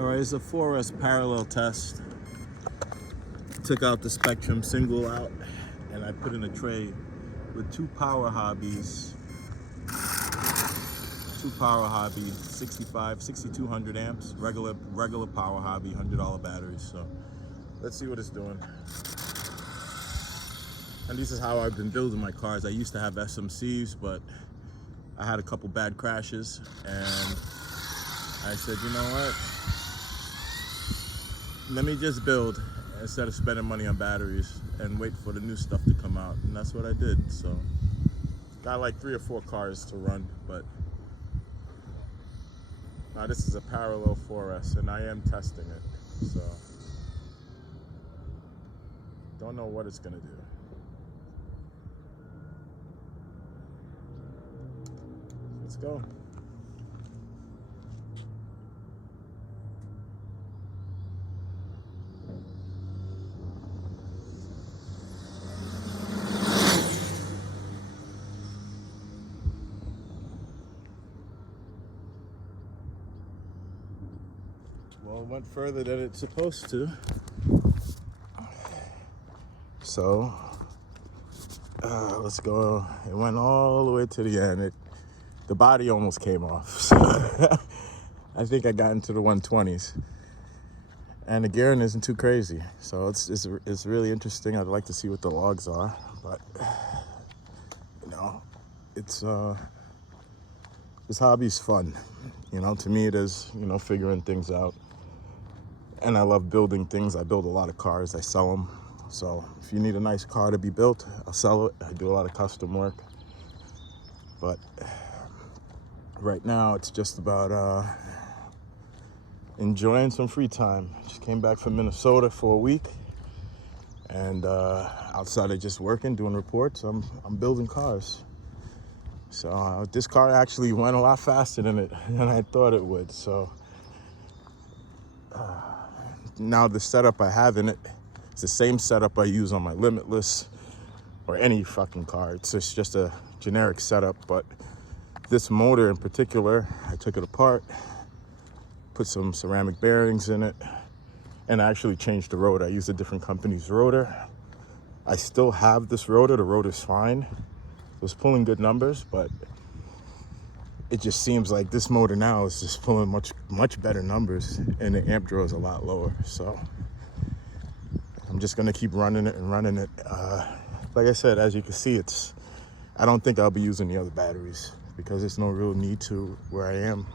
All right, it's a 4S parallel test. Took out the Spectrum single out, and I put in a tray with two Power Hobbies. Two Power Hobby 6200 amps, regular Power Hobby, $100 batteries. So let's see what it's doing. And this is how I've been building my cars. I used to have SMCs, but I had a couple bad crashes, and I said, you know what? Let me just build instead of spending money on batteries and wait for the new stuff to come out. And that's what I did. So got like 3 or 4 cars to run, but this is a parallel 4S, and I am testing it. So don't know what it's gonna do. Let's go. Well, it went further than it's supposed to. So, let's go. It went all the way to the end. The body almost came off. So I think I got into the 120s. And the gearing isn't too crazy. So it's really interesting. I'd like to see what the logs are. But, you know, it's, this hobby's fun. You know, to me it is, you know, figuring things out. And I love building things. I build a lot of cars. I sell them. So if you need a nice car to be built, I'll sell it. I do a lot of custom work. But right now it's just about enjoying some free time. Just came back from Minnesota for a week. And outside of just working, doing reports, I'm building cars. So this car actually went a lot faster than I thought it would. So now the setup I have in it, it's the same setup I use on my Limitless or any fucking car. It's just a generic setup, but this motor in particular, I took it apart, put some ceramic bearings in it, and I actually changed the rotor. I used a different company's rotor. I still have this rotor. The rotor's fine. It was pulling good numbers, but it just seems like this motor now is just pulling much better numbers, and the amp draw is a lot lower. So I'm just gonna keep running it and running it. Like I said, as you can see, I don't think I'll be using the other batteries because there's no real need to where I am.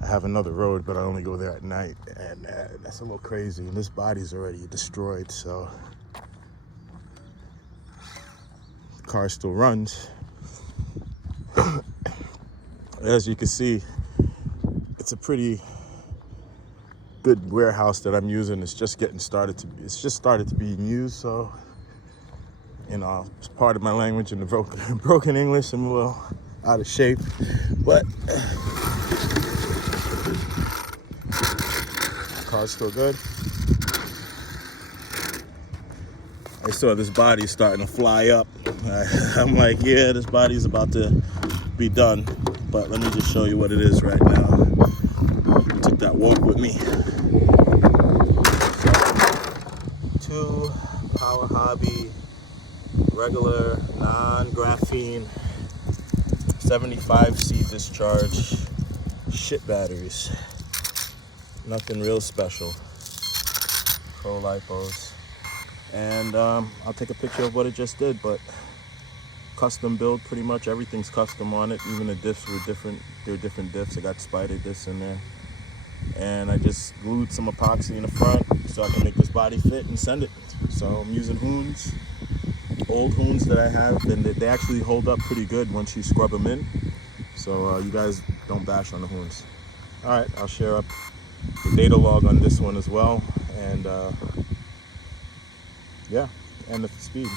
I have another road, but I only go there at night, and that's a little crazy. And this body's already destroyed, so the car still runs. As you can see, it's a pretty good warehouse that I'm using. It's just started to be used. So, you know, it's part of my language in the broken English. I'm a little out of shape, but the car's still good. I saw this body starting to fly up. I'm like, yeah, this body's about to be done. But let me just show you what it is right now. Took that walk with me. 2 Power Hobby, regular, non-graphene, 75C discharge, shit batteries. Nothing real special. Pro lipos. And I'll take a picture of what it just did, but custom build, pretty much everything's custom on it. Even the diffs were different. They're different diffs. I got Spider diffs in there. And I just glued some epoxy in the front so I can make this body fit and send it. So I'm using Hoons, old Hoons that I have, and they actually hold up pretty good once you scrub them in. So you guys don't bash on the Hoons. All right, I'll share up the data log on this one as well. And yeah, and the speed.